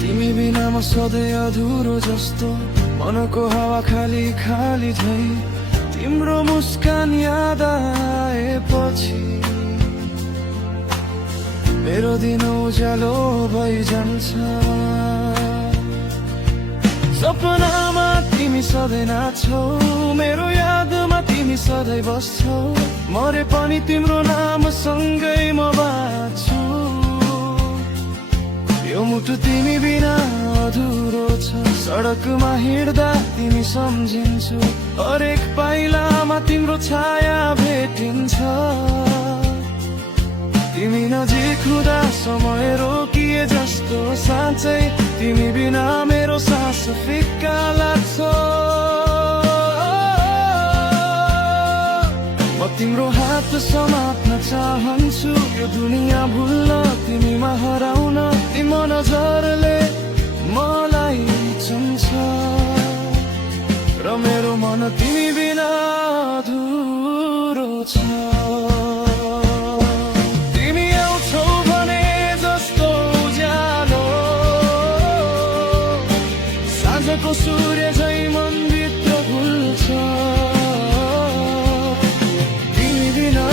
तिमी बिना म सधैँ अधुरो जस्तो मनको हावा खाली खाली झै तिम्रो मुस्कान याद आएपछि मेरो दिन उज्यालो भइजान्छ सपनामा तिमी सधैँ नाच्छौ मेरो यादमा तिमी सधैँ बस्छौ मरे पनि तिम्रो नाम सँगै म बाँच्छु यो मुटु तिमी बिना अधुरो छ सडकमा हिँड्दा तिमी सम्झिन्छु हरेक पाइलामा तिम्रो छाया भेटिन्छ तिमी नजिक हुँदा समय रोकिए जस्तो साँच्चै तिमी बिना मेरो सास फिक्का लाग्छ म तिम्रो हात समात्न चाहन्छु यो दुनियाँ भुल्न तिमीमा हराउन तिम्रो नजरले मलाई चुन्छ र मेरो मन तिमी बिना अधुरो छ सूर्य झै मनभित्र घुल्छ तिमी बिना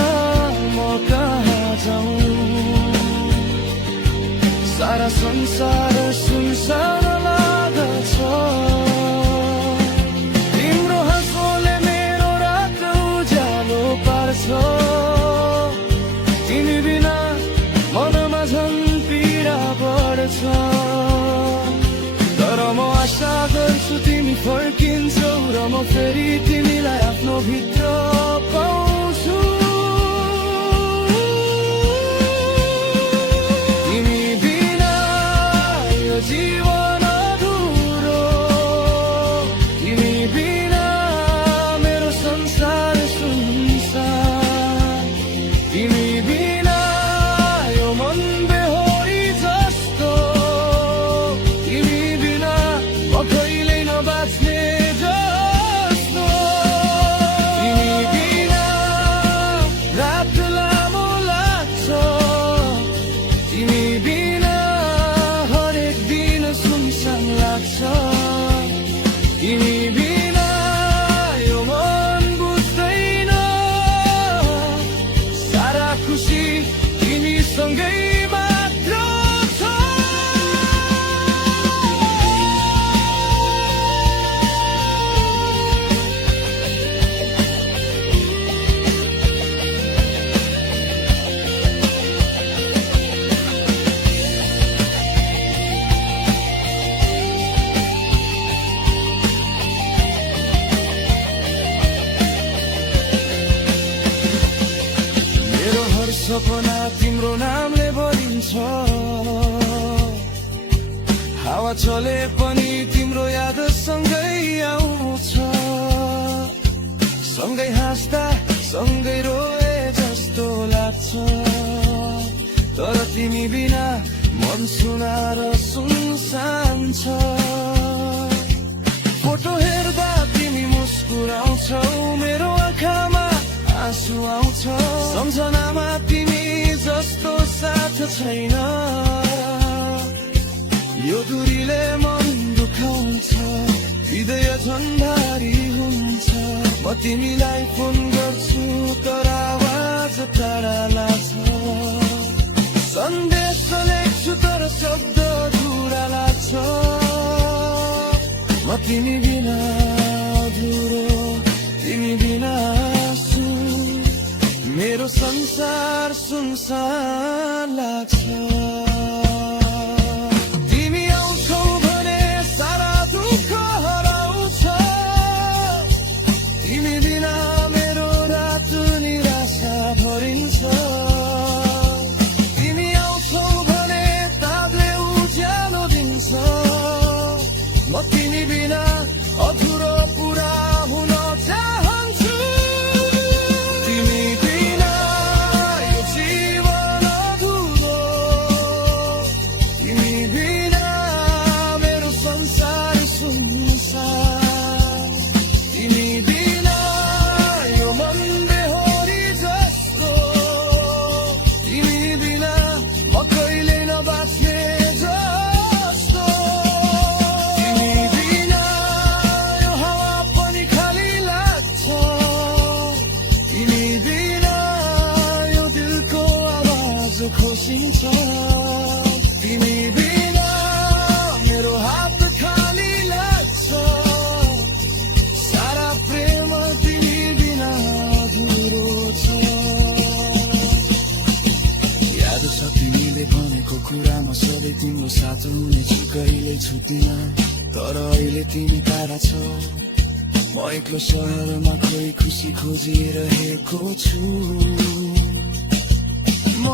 म कहाँ जाऊँ सारा संसार सुनसान लाग्छ तिम्रो हाँसोले मेरो रात उज्यालो पार्छ तिमी बिना मनमा झन् पीडा बढ्छ म आशा गर्छु तिमी फर्किन्छौ र म फेरि तिमीलाई आफ्नो भित्र पाउँछु तिमी बिना यो जीवन अधुरो तिमी बिना मेरो संसार सुनसान तिमी बिना यो मन बेहोरी जस्तो कहिल्यै नबाच्ने जस्तो तिमी बिना रात लामो लाग्छ तिमी बिना हरेक दिन सुनसान लाग्छ तिमी बिना यो मन बुझ्दैन सारा खुसी तिमीसँगै सपना तिम्रो नामले भरिन्छ हावा चले पनि तिम्रो याद सँगै आउँछ सँगै हाँस्दा सँगै रोए जस्तो लाग्छ तर तिमी बिना मन सुना र सुनसान छ फोटो हेर्दा तिमी मुस्कुराउँछौ मेरो आँखामा आँसु आउँछ सम्झनामा तिमी जस्तो साथ छैन यो दूरीले मन दुखाउँछ हृदय झन् भारी हुन्छ म तिमीलाई फोन गर्छु तर आवाज टाढा लाग्छ सन्देश लेख्छु तर शब्द अधुरा लाग्छ म तिमी बिना अधुरो तिमी बिना मेरो संसार सुनसान लाग्छ तिमी आउँछौ भने सारा दुःख हराउँछ तिमी बिना मेरो रात निराशा भरिन्छ तिमी आउँछौ भने तागले उज्यालो दिन्छ म तिमी बिना अधुरो पुरा हुन चाहन्छु तिमी तिमी टाढा छौ म एक्लो सहरमा खोइ खुसी खोजिरहेको छु म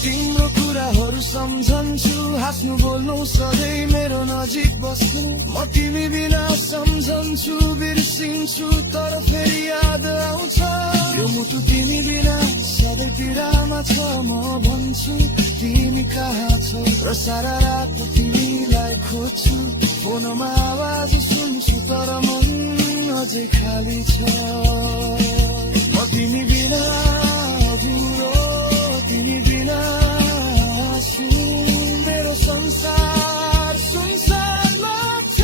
तिम्रो कुराहरू सम्झन्छु हाँस्नु बोल्नु सधैँ मेरो नजिक बस्नु म तिमी बिना सम्झन्छु बिर्सिन्छु तर फेरि याद आउँछ यो मुटु तिमी बिना सधैँ पीडामा छ म भन्छु तिमी कहाँ छौ र सारा रात तिमीलाई खोज्छु फोनमा आवाज सुन्छु तर मन अझै खाली छ म तिमी बिना अधुरो तिमी बिना आँसु मेरो संसार सुनसान लाग्छ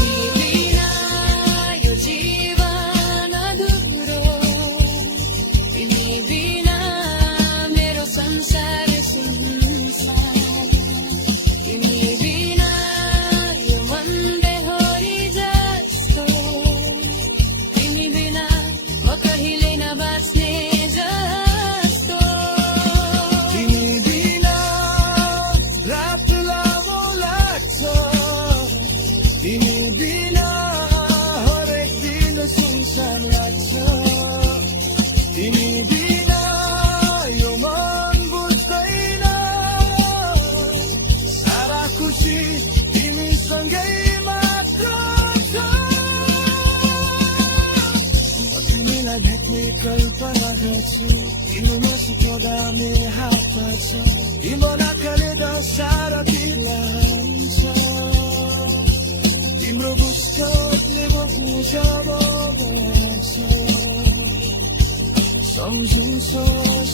तिमी बिना यो जीवन अधुरो तिमी बिना मेरो संसार सुनसान तिमी बिना यो मन बेहोरी जस्तो तिमी बिना म कहिले नबाँच्ने जस्तो तिमी बिना रात लामो लाग्छ तिमी बिना हरेक दिन सुनसान लाग्छ तिमी बिना यो मन बुझ्दैन सारा खुसी तिमीसँगै मात्र छ तिमीलाई भेट्ने कल्पना गर्छु तिम्रो मसित मेरो हातमा छ तिम्रो नाकले सारा दिलाउँछ तिम्रो पुस्तकले बस्नु जब बढ्छ सम्झिन्छौ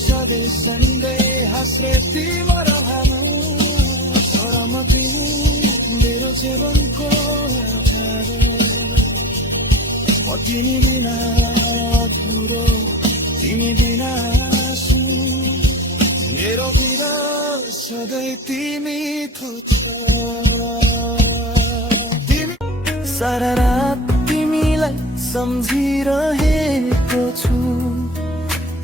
सधैँ सन्डे हाँस्ने तिम्रो रहनु तर म तिमी मेरो जीवनको म तिमी बिना अधुरो तिमी बिना आँसु मेरो बिना सधैँ तिमी खोज्छ तिमी सारा रात तिमीलाई सम्झिरहेको छु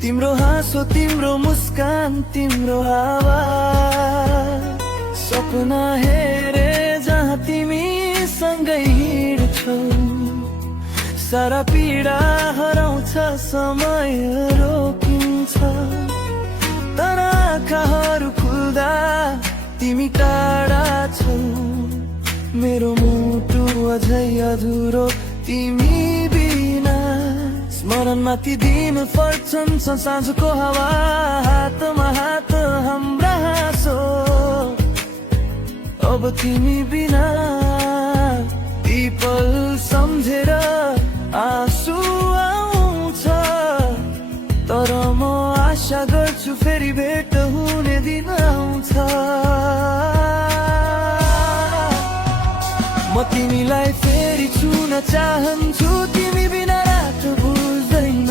तिम्रो हाँसो तिम्रो मुस्कान तिम्रो आवाज सपना हेरे जहाँ तिमी सँगै हिँड्छौ सारा पीडा हराउँछ समय रोकिन्छ तर आँखाहरू खुल्दा तिमी टाढा छौ मेरो मुटु अझै अधुरो तिमी बिना स्मरणमा ती दिन फर्छन् साँझको हावा हातमा हात हाम्रा हाँसो अब तिमी बिना ती पल सम्झेर आँसु आउँछ तर म आशा गर्छु फेरि भेट हुने दिन आउँछ म तिमीलाई फेरि छुन चाहन्छु तिमी बिना रात बुझ्दैन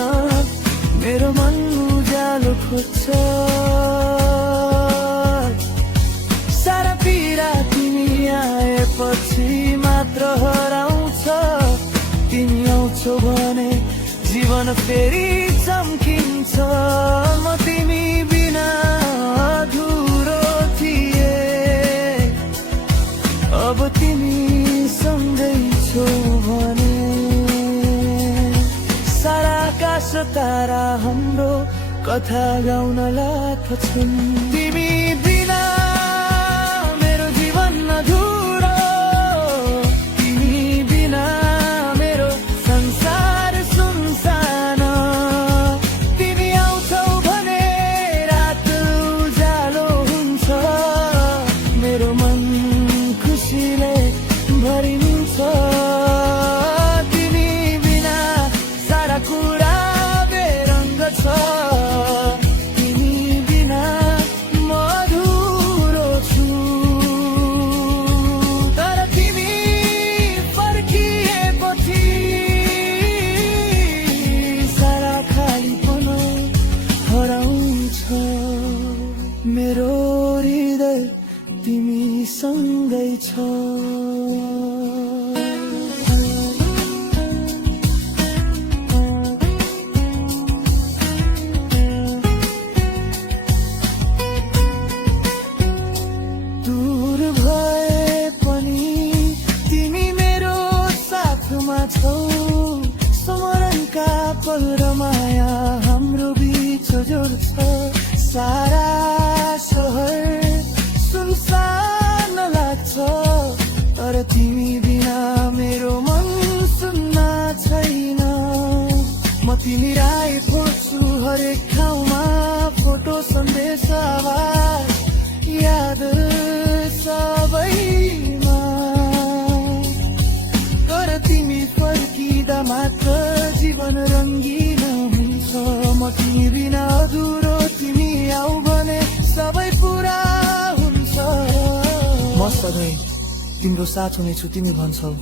मेरो मन उज्यालो खोज्छ सारा पीडा तिमी आएपछि मात्र हराउँछ तिमी आउँछौ भने जीवन फेरि चम्किन्छ म तिमी बिना अधुरो थिए अब तिमी सँगै छौ भने सारा आकाश तारा हाम्रो कथा गाउन लाग्छन् तिमी बिना मेरो जीवन अधुरो तिमी बिना मेरो संसार सुनसान तिमी आउँछौ भने रात उज्यालो हुन्छ मेरो मन खुसीले भरिन्छ तिमी बिना सारा कुरा बेरङ्ग छ तिमी बिना छौ स्मरणका पल र माया हाम्रो बीच जोड्छ सारा सहर सुनसान लाग्छ तर तिमी बिना मेरो मन सुन्न छैन म तिमीलाई खोज्छु हरेक ठाउँमा फोटो सन्देश आवाज याद सबैमा तर तिमी फर्किँदा मात्र जीवन रङ्गिन हुन्छ म तिमी बिना अधुरो तिमी आऊ भने सबै पुरा हुन्छ म सधैँ तिम्रो साथ हुनेछु तिमी भन्छौ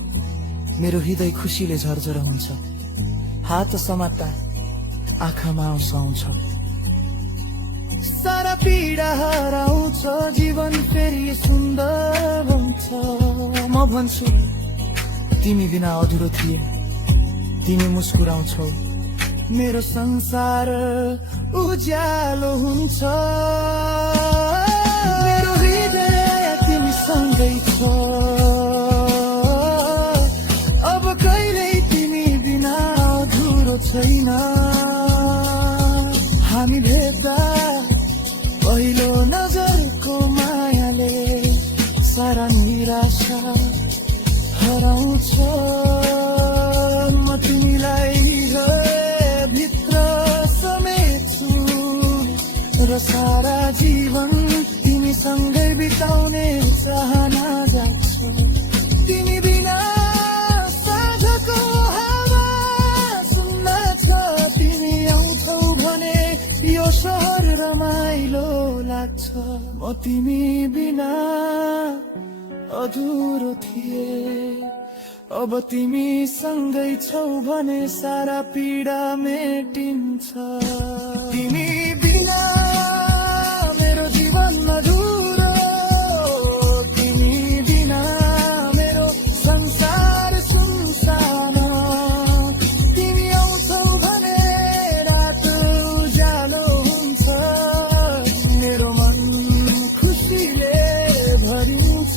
मेरो हृदय खुसीले झरझर हुन्छ हात समात्दा आँखामा आउँछ सारा पीडा हराउँछ जीवन फेरि सुन्दर हुन्छ म भन्छु तिमी बिना अधुरो थिए तिमी मुस्कुराउँछौ मेरो संसार उज्यालो हुन्छ मेरो हृदय तिमीसँगै छ अब कहिल्यै तिमी बिना अधुरो छैन हामी भेट्दा पहिलो नजरको मायाले सारा निराशा हराउँछ म तिमीलाई भित्र समेट्छु र सारा जीवन तिमीसँगै बिताउने चाहना जाग्छ तिमी बिना साँझको हावा सुन्न छ तिमी आउँछौ भने यो सहर रमाइलो लाग्छ म तिमी बिना अधुरो थिए अब तिमी सँगै छौ भने सारा पीडा मेटिन्छ तिमी बिना मेरो जीवन अधुरो तिमी बिना मेरो संसार सुनसान तिमी आउँछौ भने रात उज्यालो हुन्छ मेरो मन खुसीले भरिन्छ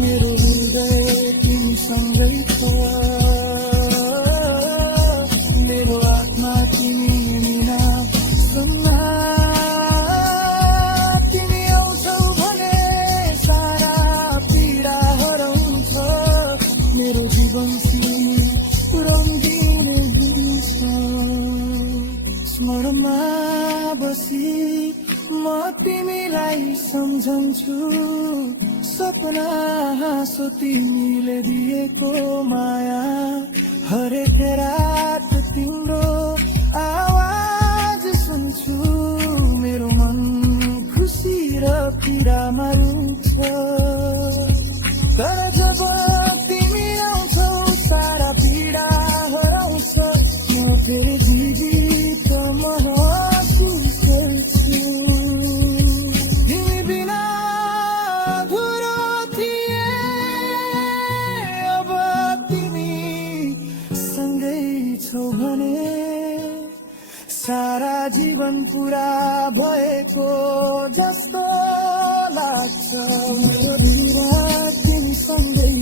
मेरो हृदय तिमीसँगै छ मेरो आत्मा तिमी बिना सुन्न तिमी आउँछौ भने सारा पीडा हराउँछ मेरो जीवन रङ्गिन हुन्छ स्मरणमा बसी म तिमीलाई सम्झन्छु सपना हाँसो तिमीले दिएको माया हरेक रात तिम्रो आवाज सुन्छु मेरो मन खुसी र पीडामा रुन्छ तर जब तिमी आउँछौ सारा पीडा हराउँछ म फेरि जीवित महसुस गर्छु तिमी बिना अधुरो थिए अब तिमी सँगै छौ भने सारा जीवन पुरा भएको जस्तो लाग्छ मेरो दिल तिमी सँगै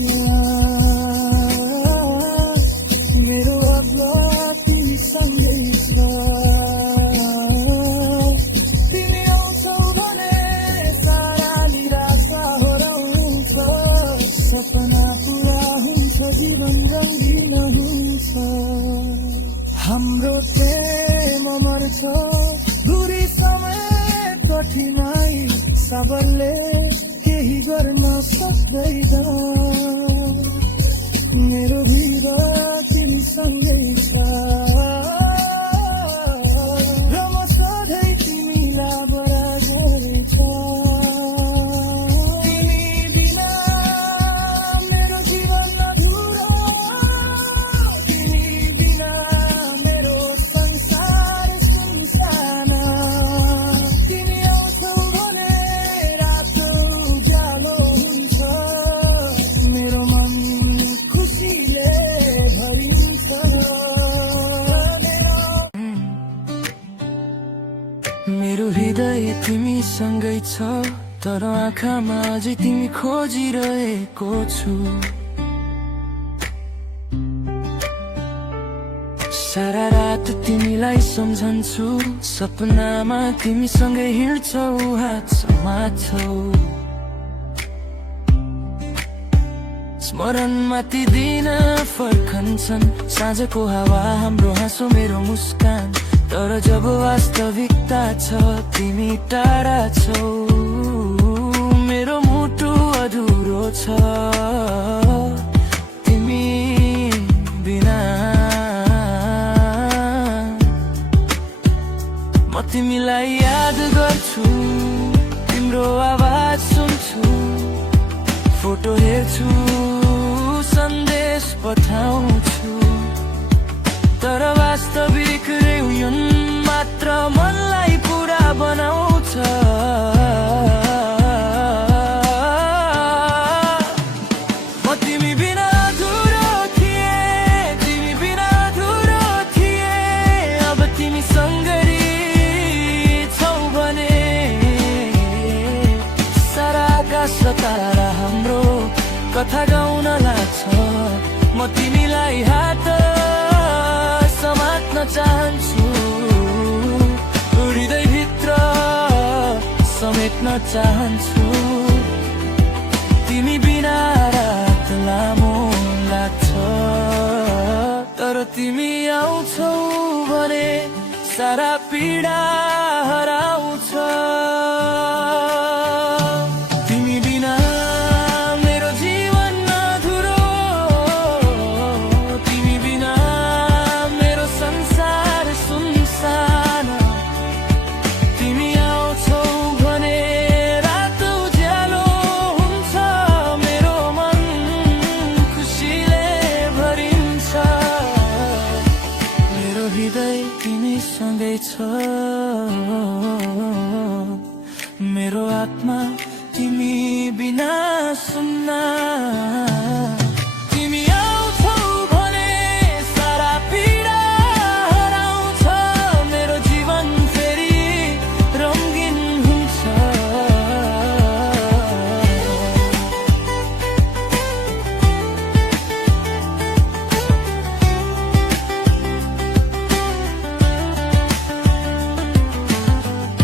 मेरो अग्लो तिमी सँगै छ तिमी आउँछौ भने सारा निराशा हराउँछ सपना पुरा हुन्छ जीवन रङ्गिन हुन्छ हाम्रो प्रेम मर्छ दूरी समय कठिनाई सबैले केही गर्न सक्दैन मेरो हृदय तिमीसँगै छ र म सधैँ तिमीलाई बराबरै छ तिमी बिना मेरो जीवन अधुरो तिमी बिना मेरो संसार सुनसान तिमी आउँछौ भने रात उज्यालो हुन्छ मेरो मन खुसीले भरिन्छ मेरो हृदय तिमीसँगै छ तर आँखामा अझै तिमी खोजिरहेको छु सारा रात तिमीलाई सम्झन्छु सपनामा तिमीसँगै हिँड्छौ हात समात्छौ स्मरणमा ती दिन फर्कन्छन् साँझको हावा हाम्रो हाँसो मेरो मुस्कान तर जब वास्तविकता छ तिमी टाढा छौ मेरो मुटु अधुरो छ तिमी बिना म तिमीलाई याद गर्छु तिम्रो आवाज सुन्छु फोटो हेर्छु सन्देश पठाउँछु तर वास्तविक रेउनियन मात्र मनलाई पुरा बनाउँछ म तिमी बिना अधुरो थिएँ तिमी बिना अधुरो थिएँ अब तिमी सँगै छौ भने सारा आकाश तारा हाम्रो कथा गाउन लाग्छ म तिमीलाई हात समात्न चाहन्छु हृदयभित्र समेट्न चाहन्छु तिमी बिना रात लामो लाग्छ तर तिमी आउँछौ भने सारा पीडा हराउँछ तिमी बिना मेरो जीवन अधुरो तिमी बिना मेरो संसार सुनसान तिमी आउँछौ भने रात उज्यालो हुन्छ मेरो मन खुसीले भरिन्छ मेरो हृदय तिमीसँगै छ मेरो आत्मा तिमी बिना सुन्न तिमी आउँछौ भने सारा पीडा हराउँछ मेरो जीवन फेरि रङ्गिन हुन्छ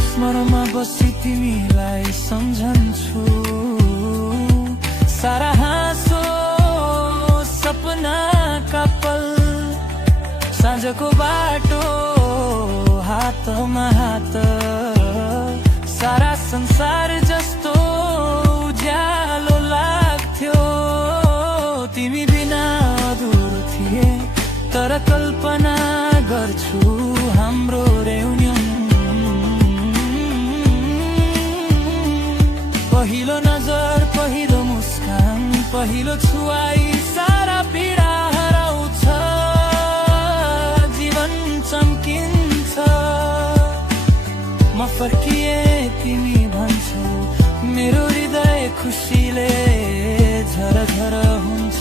स्मरणमा बसी तिमीलाई सम्झन्छु सारा हाँसो सपनाका पल साँझको बाटो हातमा हात सारा संसार जस्तो उज्यालो लाग्थ्यो तिमी बिना अधुरो थिए तर कल्पना गर्छु हाम्रो रेउनियन पहिलो नजर पहिलो मुस्कान पहिलो छुवाई सारा पीडा हराउँछ जीवन चम्किन्छ म फर्किए तिमी भन्छौ मेरो हृदय खुसीले झरझर हुन्छ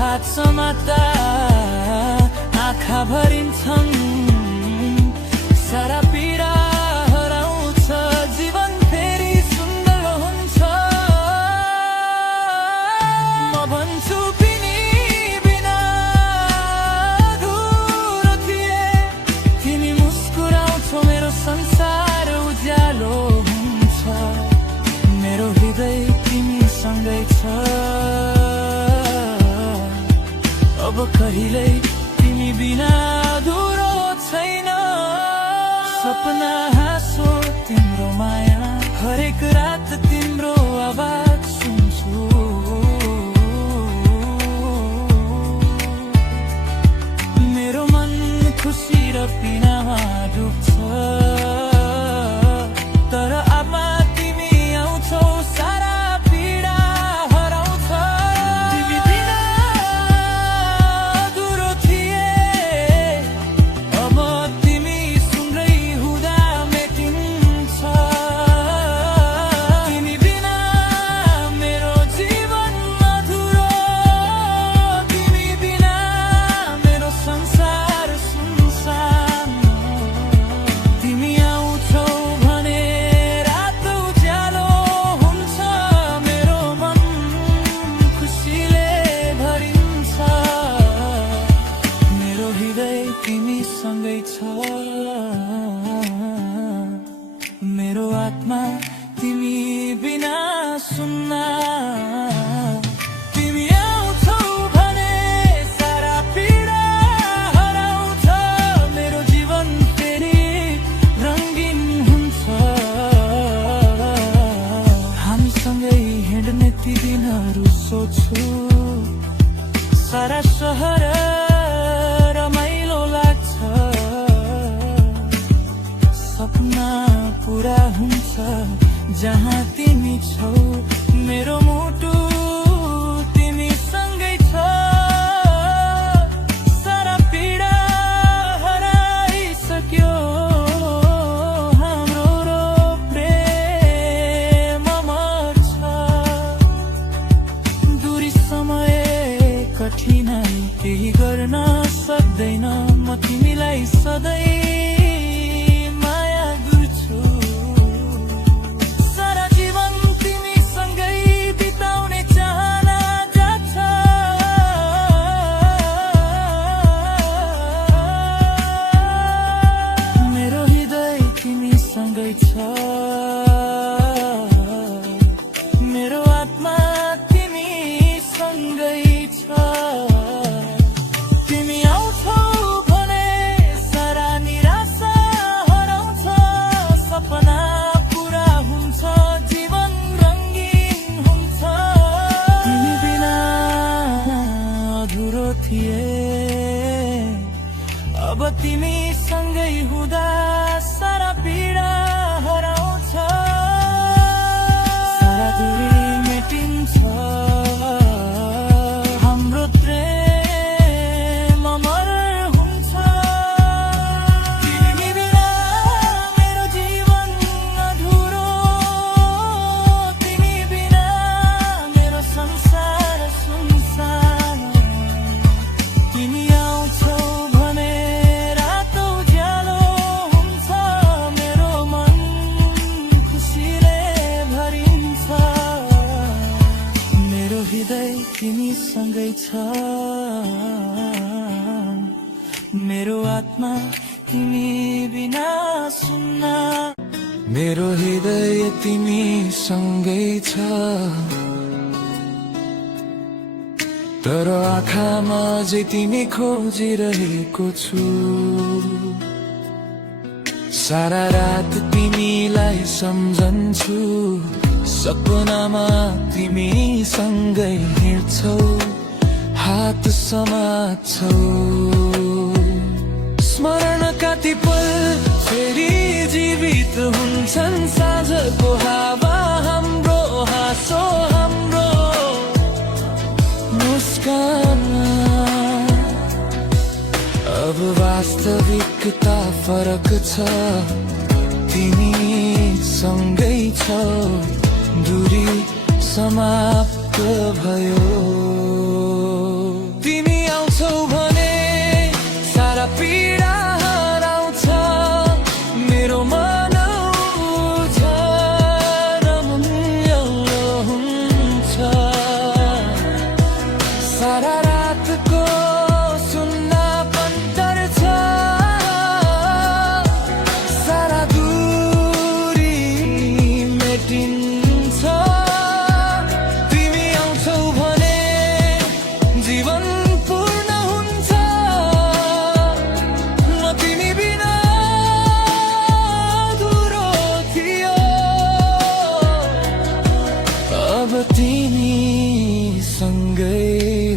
हात समात्दा आँखा भरिन्छन् सारा पीडा जीवन फेरि सुन्दर हुन्छ म भन्छु तिमी बिना अधुरो थिए तिमी मुस्कुराउँछौ मेरो संसार उज्यालो हुन्छ मेरो हृदय तिमीसँगै छ अब कहिल्यै तिमी बिना अधुरो छैन सपना हाँसो तिम्रो माया हरेक रात तिम्रो आवाज सुन्छु मेरो मन खुसी र पीडामा डुब्छ तर आमा तिमी आउँछौ सारा पीडा हराउँछ तिमी बिना अधुरो थिए अब तिमी सँगै हुँदा सँगै हिँड्ने ती दिनहरू सोच्छु। सारा सहर रमाइलो लाग्छ, सपना पुरा हुन्छ जहाँ तिमी छौ। मेरो मुटु तिमी सँगै छ, सारा पीडा हराइसक्यो हाम्रो रो प्रेम अमर छ। दूरी समय कठिनाइ केही गर्न सक्दैन, म तिमीलाई सधैँ मेरो आत्मा तिमी सँगै छ। तिमी आउँछौ भने सारा निराशा हराउँछ, सपना पुरा हुन्छ, जीवन रङ्गीन हुन्छ। तिमी बिना अधुरो थिए, अब तिमी सँगै हुँदा सारा पीडा हराउँछ, सारा दूरी मेटिन्छ, हाम्रो प्रेम अमर हुन्छ। तिमी बिना मेरो जीवन अधुरो, तिमी बिना मेरो संसार सुनसान। तिमी आउँछौ भने रातो उज्यालो हुन्छ, मेरो मन खुसीले भरिन्छ। मेरो हृदय तिमी सँगै छ, मेरो आत्मा तिमी बिना सुन्न। मेरो हृदय तिमी सँगै छ, तर आँखामा अझै तिमी खोजिरहेको छु। सारा रात तिमीलाई सम्झन्छु, सपनामा तिमी सँगै हिँड्छौ, हात समात्छौ। स्मरणका ती पल फेरि जीवित हुन्छन्, साँझको हावा हाम्रो हाँसो, हाम्रो मुस्कान। अब वास्तविकता फरक छ, तिमी सँगै छौ, दूरी समाप्त भयो। तिमी आउँछौ भने सारा पीडा हराउँछ, मेरो मन रमणीय हुन्छ। सारा रातको सुन्नापन टर्छ, सारा दूरी मेटिन्छ। तिमी आउँछौ भने जीवन पूर्ण हुन्छ, म तिमी बिना अधुरो थियो। अब तिमी सँगै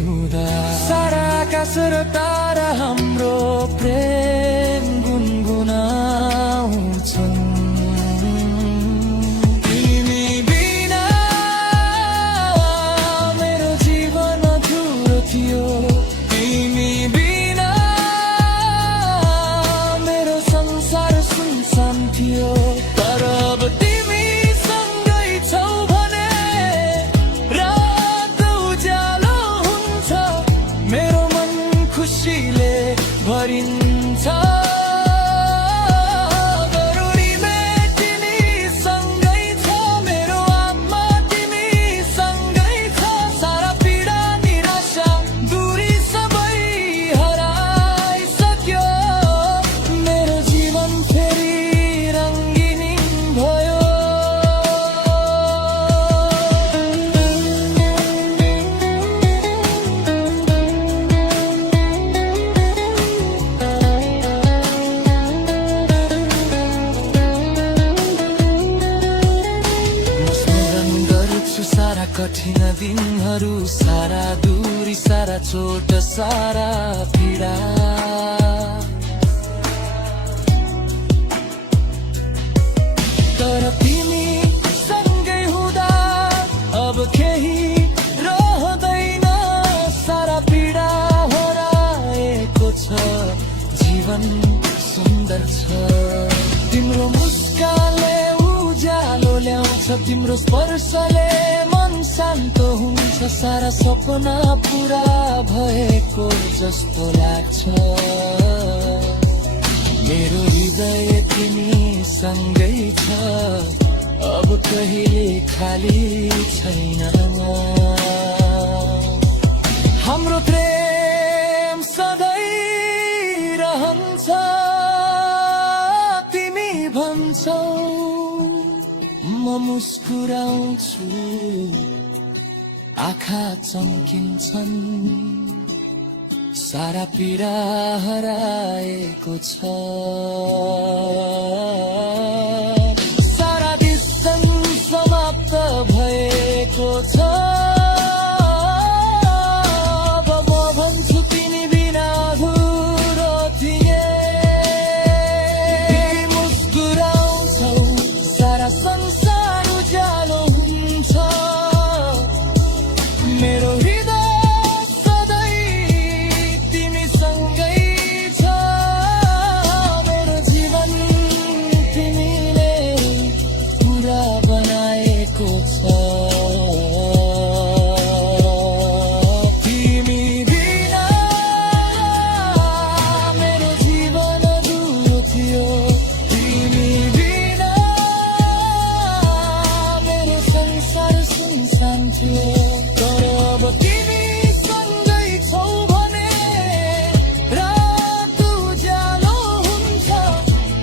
हुँदा सारा आकाश र तारा हाम्रो प्रेम गुनगुनाउँछन्। तिमी बिना मेरो जीवन अधुरो थियो, तिमी बिना मेरो संसार सुनसान थियो। तर अब तिमी सँगै छौ भने रात उज्यालो हुन्छ, मेरो मन खुसीले भरिन्छ। बिर्सन्छु सारा कठिन दिनहरू, सारा दूरी, सारा चोट, सारा पीडा। तर तिमी सँगै हुँदा अब केही रहँदैन, सारा पीडा हराएको छ, जीवन सुन्दर छ। तिम्रो मुस्कानले उज्यालो ल्याउँछ, तिम्रो स्पर्शले मन शान्त हुन्छ, सारा सपना पुरा भएको जस्तो लाग्छ। मेरो हृदय तिमीसँगै छ, अब कहिले खाली छैन। हाम्रो प्रेम सधैँ रहन्छ, तिमी भन्छौ म मुस्कुराउँछु, आँखा चम्किन्छन्, सारा पीडा हराएको छ। सारा डिस्टेन्स समाप्त भएको छ, अब म भन्छु तिमी बिना अधुरो थिए। तिमी मुस्कुराउँछौ, सारा संसार उज्यालो हुन्छ, मेरो हृदय सधैँ तिमीसँगै छ, मेरो जीवन तिमीले पुरा बनाएको छ। तिमी बिना मेरो जीवन अधुरो थियो, तिमी बिना मेरो संसार सुनसान थियो। तर अब तिमी सँगै छौ भने रात उज्यालो हुन्छ,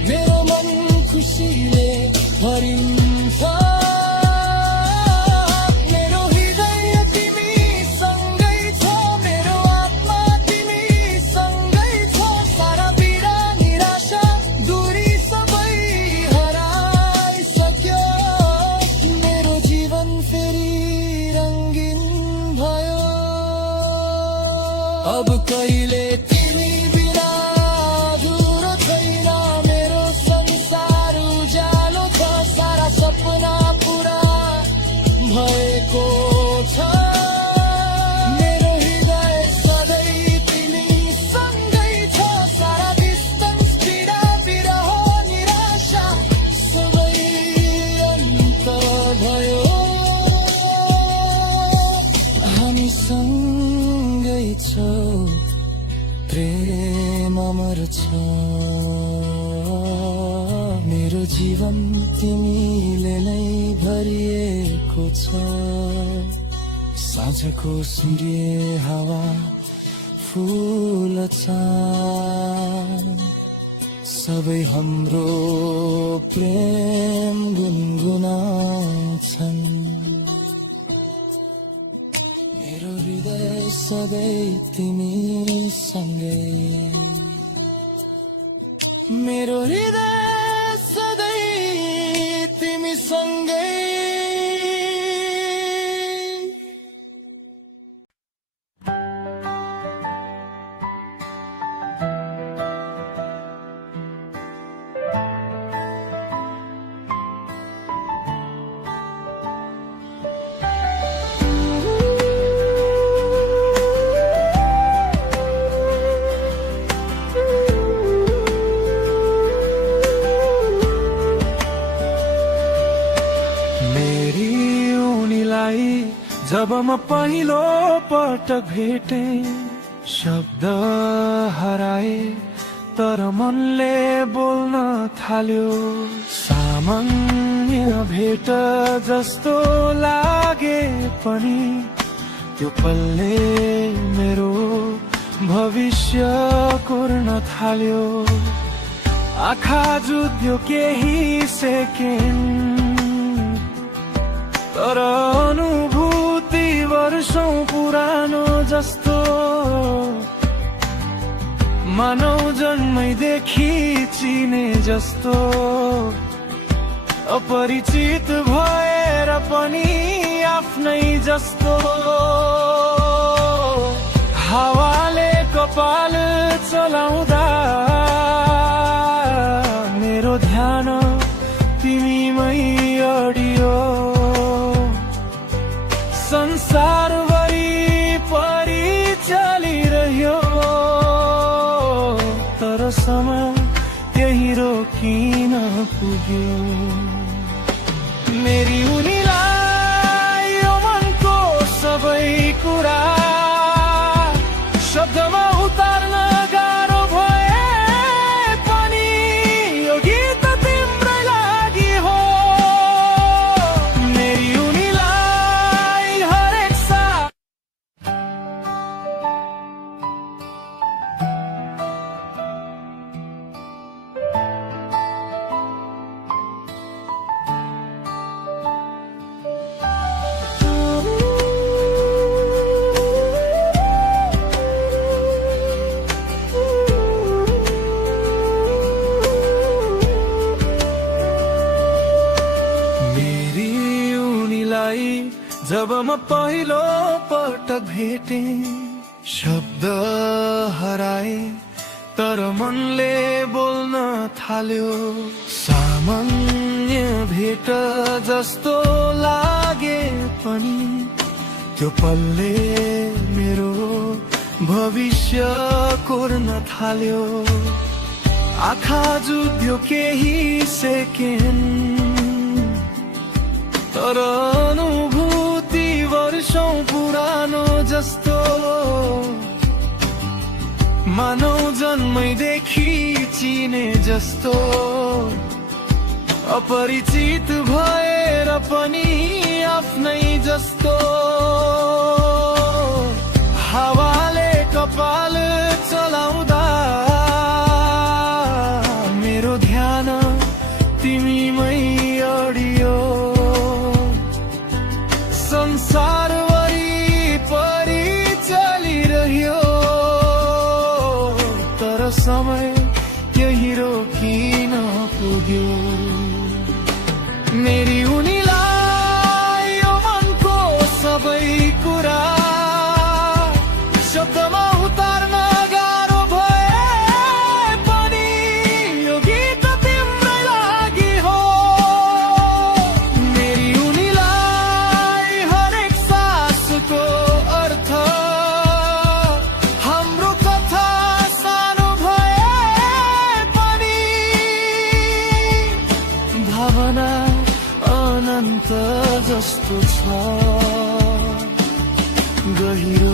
मेरो मन खुसीले भरिन्छ। मेरो हृदय तिमीसँगै छ, मेरो आत्मा तिमीसँगै छ, सारा पीडा निराशा दूरी सबै हराइसक्यो, मेरो जीवन फेरि रङ्गिन भयो। अब कहिले तिमी बिना अधुरो छैन, मेरो संसार उज्यालो छ, सारा सपना पुरा भएको छ। मेरो हृदय सधैँ तिमीसँगै छ, सारा डिस्टेन्स पीडा विरह निराशा सबै अन्त भयो। हामी सँगै छौँ, प्रेम अमर छ, मेरो जीवन तिमीले नै भरिएको छ। साँझको सूर्य हावा फुल सबै हाम्रो प्रेम गुनगुनाउँछन्, मेरो हृदय सधैँ तिमीसँगै, मेरो हृदय सधैँ तिमीसँगै। जब म पहिलो पटक भेटे, शब्द हराए तर मनले बोल्न थाल्यो। सामान्य भेट जस्तो लागे पनि त्यो पलले मेरो भविष्य कोर्न थाल्यो। आँखा जुध्यो केही सेकेन्ड, तर अनुभूति वर्षौं पुरानो जस्तो। मानव जन्मैदेखि चिने जस्तो, अपरिचित भएर पनि जस्तो हावाले कपाल चलाउँदा मेरो ध्यान तिमीमै अडियो संसारभरि परि चलिरह्यो तर समय यही रोकिन पुग्यो मेरी उनीलाई यो मनको सबै कुरा शब्दमा उतार्न गाह्रो भए पनि यो गीत तिम्रै लागि हो मेरी उनीलाई हरेक साथ जब म पहिलो पटक भेटे शब्द हराए तर मनले बोल्न थाल्यो सामान्य भेट जस्तो लागे पनि त्यो पलले मेरो भविष्य कोर्न थाल्यो आँखा जुध्यो केही सेकेन्ड तर अनुभूति वर्षौं पुरानो जस्तो मानौ जन्मैदेखि चिने जस्तो अपरिचित भएर पनि आफ्नै जस्तो हावाले कपाल चलाउँदा मेरो ध्यान तिमीमै अडियो संसारभरि परि चलिरह्यो तर समय यही रोकिन पुग्यो मेरी उनीलाई यो मनको सबै कुरा शब्दमा उतार्न गाह्रो भए पनि यो गीत तिम्रै लागि हो मेरी उनीलाई हरेक सासको अर्थ हाम्रो कथा सानो भए पनि भावना अनन्त जस्तो छ गहिरो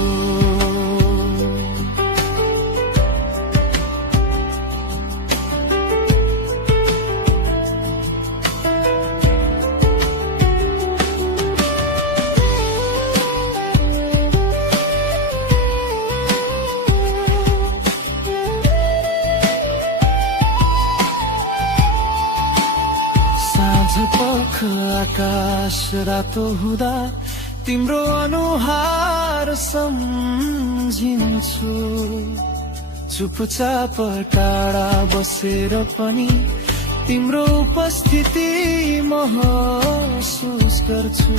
पख आकाश रातो हुँदा तिम्रो अनुहार सम्झिन्छु चुपचाप टाढा बसेर पनि तिम्रो उपस्थिति महसुस गर्छु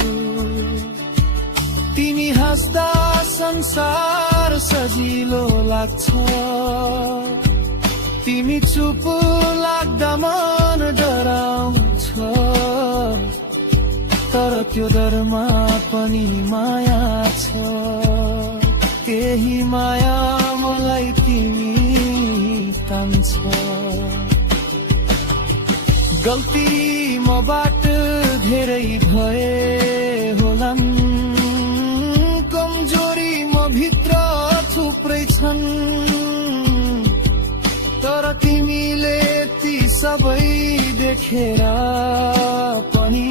तिमी हाँस्दा संसार सजिलो लाग्छ तिमी चुप लाग्दा मन डराउँछ तर त्यो डरमा पनि माया छ त्यही माया मलाई तिमी तान्छ गल्ती मबाट धेरै भए होलान् कमजोरी म भित्र थुप्रै छन् तर तिमीले ती सबै देखेर पनि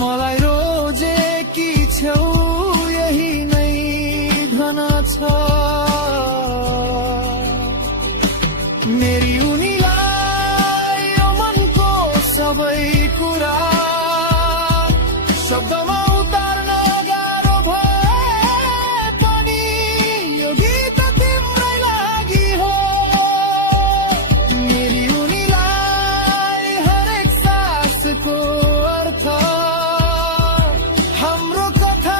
मलाई रोजेकी छौ यही नै धन छ मेरी उनीलाई यो मनको सबै कुरा शब्दमा उतार्न गाह्रो भए पनि यो गीत तिम्रै लागि हो मेरी उनीलाई हरेक सासको अर्थ हाम्रो कथा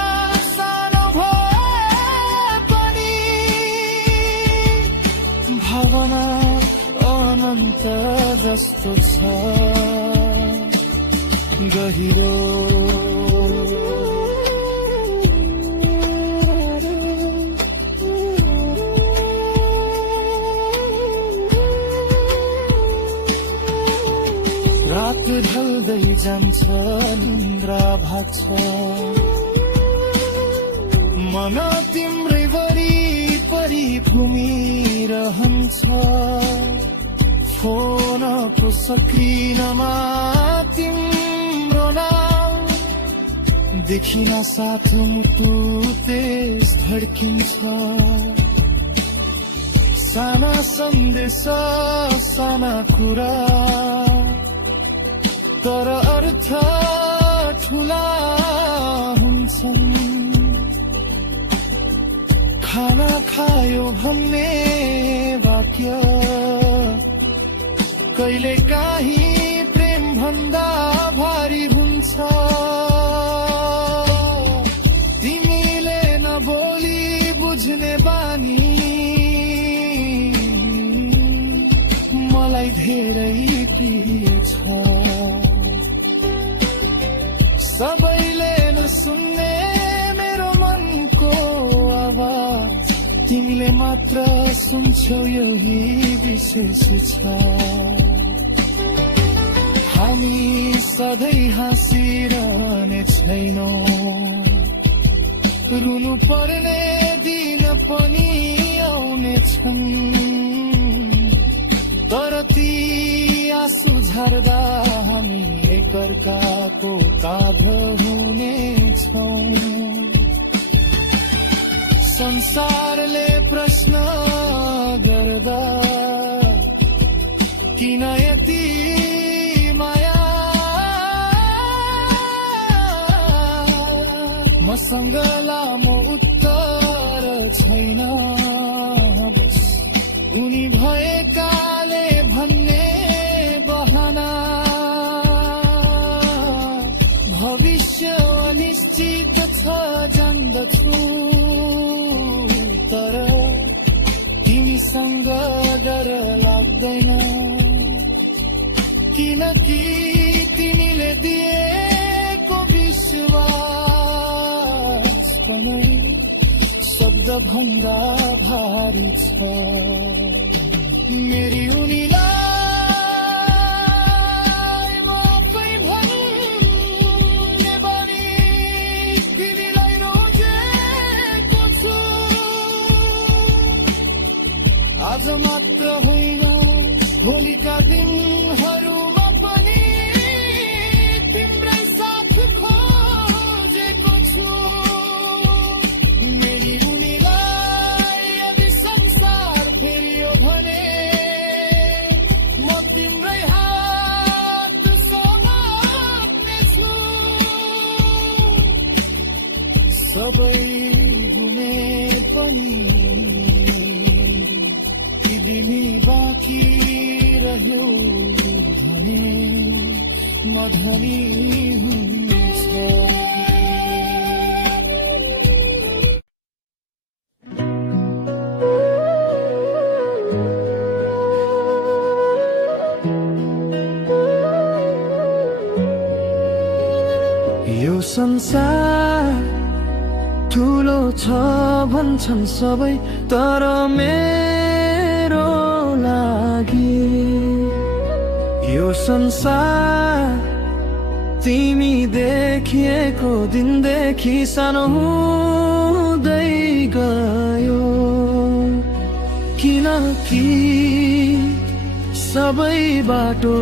त जस्तो छ गहिरो रात ढल्दै जान्छ निन्द्रा भाग्छ मन तिम्रै वरिपरि घुमिरहन्छ फोनको सक्रिनमा तिम्रो नाम देखिन साथ मुटु तेज धड्किन्छ साना सन्देश साना कुरा तर अर्थ ठुला हुन्छन् खाना खायो भन्ने वाक्य कहिले काहीँ प्रेम भन्दा भारी हुन्छ तिमीले नबोली बुझ्ने बानी मलाई धेरै प्रिय छ सबैले नसुन्ने मेरो मनको आवाज तिमीले मात्र सुन्छौ यही विशेष छ हामी सधैँ हाँसिरहने छैनौँ रुनु पर्ने दिन पनि आउने छन् तर ती आँसु झार्दा हामी एकअर्काको काँध हुनेछौँ संसारले प्रश्न गर्दा किन यति माया मसँग लामो उत्तर छैन उनी भएकाले भन्ने बहाना भविष्य अनिश्चित छ जान्दछु तर तिमीसँग डर लाग्दैन किनकि तिमीले दिएको विश्वास पनि शब्द भन्दा भारी छ मेरी उनीलाई म आफै भन्ने बानी तिमीलाई रोजेको छु आज मात्र होइन भोलिका दिनहरूमा पनि तिम्रै साथ खोजेको छु मेरी उनीलाई यदि संसार फेरियो भने म तिम्रै हात समात्नेछु सबै घुमे पनि दिनी बाँकी रह्यो भने मधनी हुन्छ यो संसार ठुलो छ भन्छन् सबै तर मेरो लागि यो संसार तिमी देखिएको दिनदेखि सानो हुँदै गयो किनकि सबै बाटो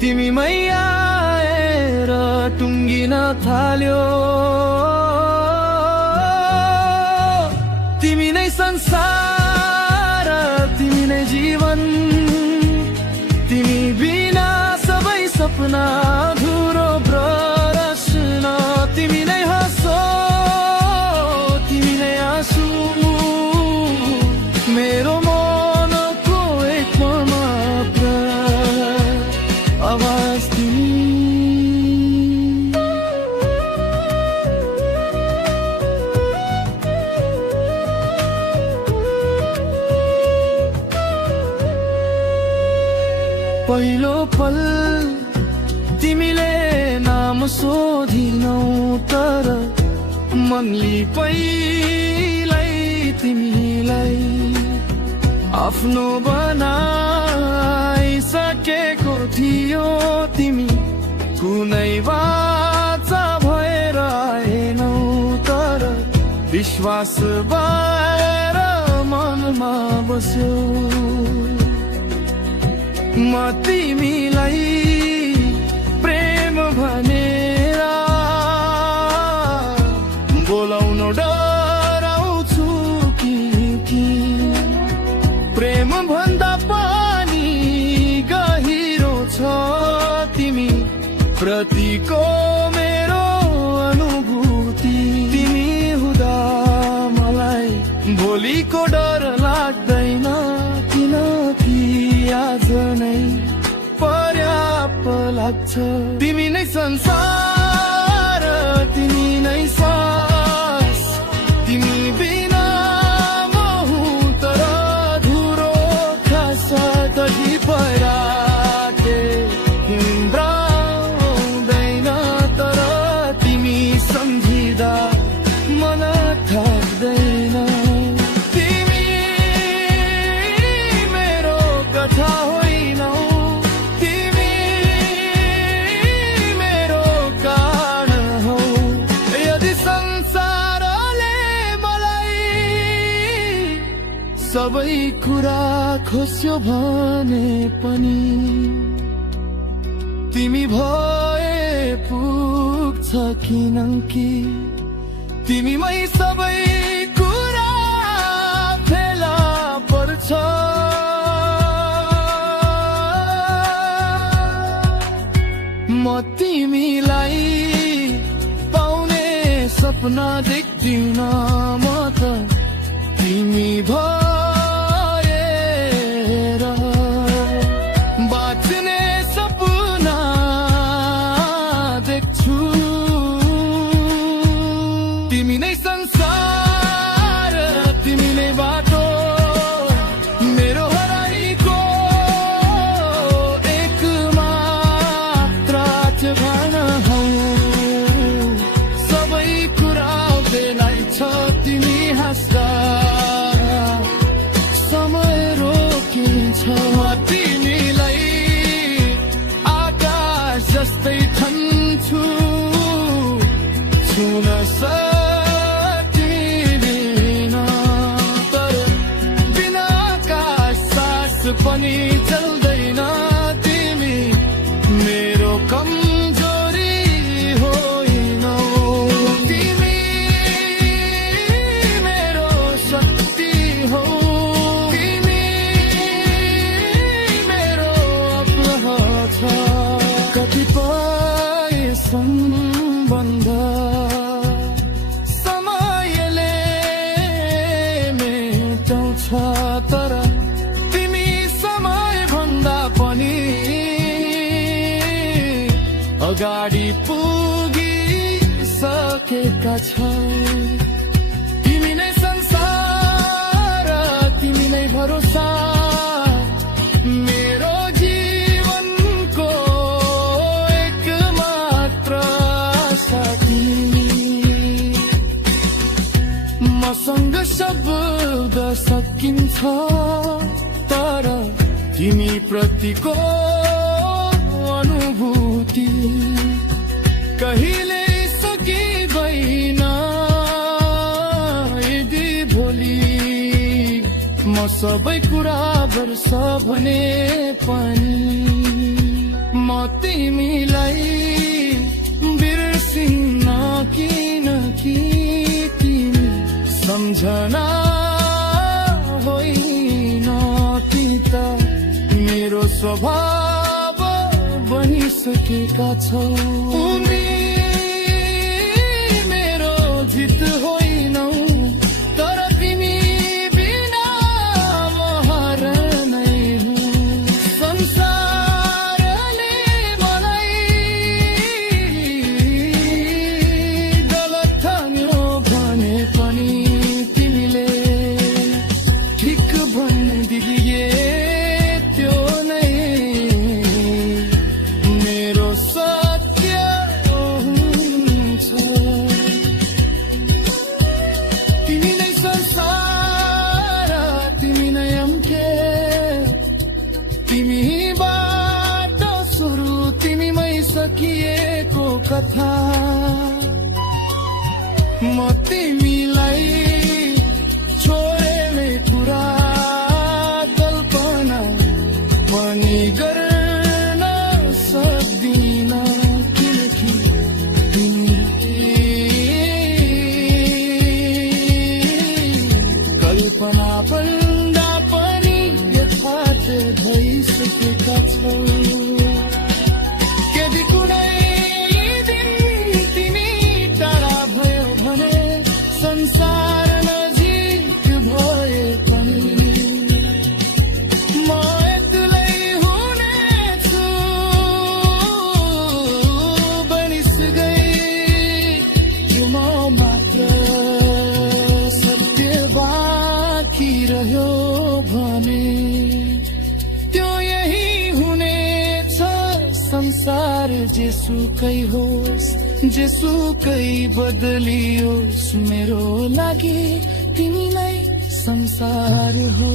तिमीमै आएर टुङ्गिन थाल्यो तिमी नै संसार तिमी नै जीवन तिमी बिना सबै सपना अधुरो प्रश्न तिमी नै हाँसो तिमी नै आँसु मेरो मनको एक मात्र आवाज तिमी पल तिमीले नाम सोधिनौ, तर मनले पहिल्यै तिमीलाई आफ्नो बनाइसकेको थियो। तिमी कुनै बाचा भएर आएनौ, तर विश्वास भएर मनमा बस्यो। म तिमीलाई प्रेम भनेर बोलाउन डराउँछु कि प्रेम भन्दा पनि गहिरो छ तिमी प्रतिको मेरो अनुभूति। तिमी हुँदा मलाई भोलिको डर लाग्दैन, किनकि आज नै पर्याप्त लाग्छ। तिमी नै संसार, तिमी नै सास, तिमी बिना म हुँ तर अधुरो खास। कति पराके हिँड्दैन, तर तिमी सम्झिँदा मन थाक्दैन। तिमी मेरो कथा होइनौ, तिमी मेरो कारण हौ। यदि संसारले मलाई सबै कुरा खोज्यो भने पनि तिमी भए पुग्छ, किनकि तिमीमै सबै कुरा फेला पर्छ। म तिमीलाई पाउने सपना देख्दिन, म त तिमी भएर बाँच्ने सपना देख्छु। तिमी नै संसार, तिमी नै बाटो, मेरो हराइको एक मात्र ठेगान हौ। सबै कुरा बेलाइ छ तिमी हाँस्दा समय रोकिन्छ। तिमीलाई आकाश जस्तै ठान्छु, छुन सक्दिन, तर बिना आकाश सास पनि चल्दैन। तिमी मेरो कमजोरी होइनौ, तिमी मेरो शक्ति हौ। तिमी मेरो अपराध छ। कतिपय सम्बन्ध समयले मेटाउँछ, तर तिमी समय भन्दा पनि अगाडि पुगिसकेका छौ। तिमी नै संसार, तिमी नै भरोसा, मेरो जीवनको एक मात्र साथी। मसँग शब्द सकिन्छ, तर तिमी प्रतिको अनुभूति कहिले सकिँदैन। यदि भोलि म सबै कुरा गर्छ भने पनि म तिमीलाई बिर्सिन्न, किनकि तिमी सम्झना होइन कि त मेरो स्वभाव बनिसकेका छौ। मेरो जित होइनौ, तर तिमी बिना म हार नै हुँ। संसारले मलाई गलत ठान्यो भने पनि तिमीले ठिक भनिदिए त्यो नै म तिमीलाई छोडेर कुरा कल्पना पनि गर्न सक्दिन, किनकि कल्पना भन्दा पनि यथार्थ भइसकेका छौ। यदि कुनै दिन तिमी टाढा भयो भने संसार नजिक भए पनि म एक्लै हुनेछु। बनिस गई म मात्र सत्य बाँकी रह्यो भने त्यो यही हुनेछ संसार जेसुकै होस्, जेसुकै बदलियोस्, मेरो लागि तिमी नै संसार हो।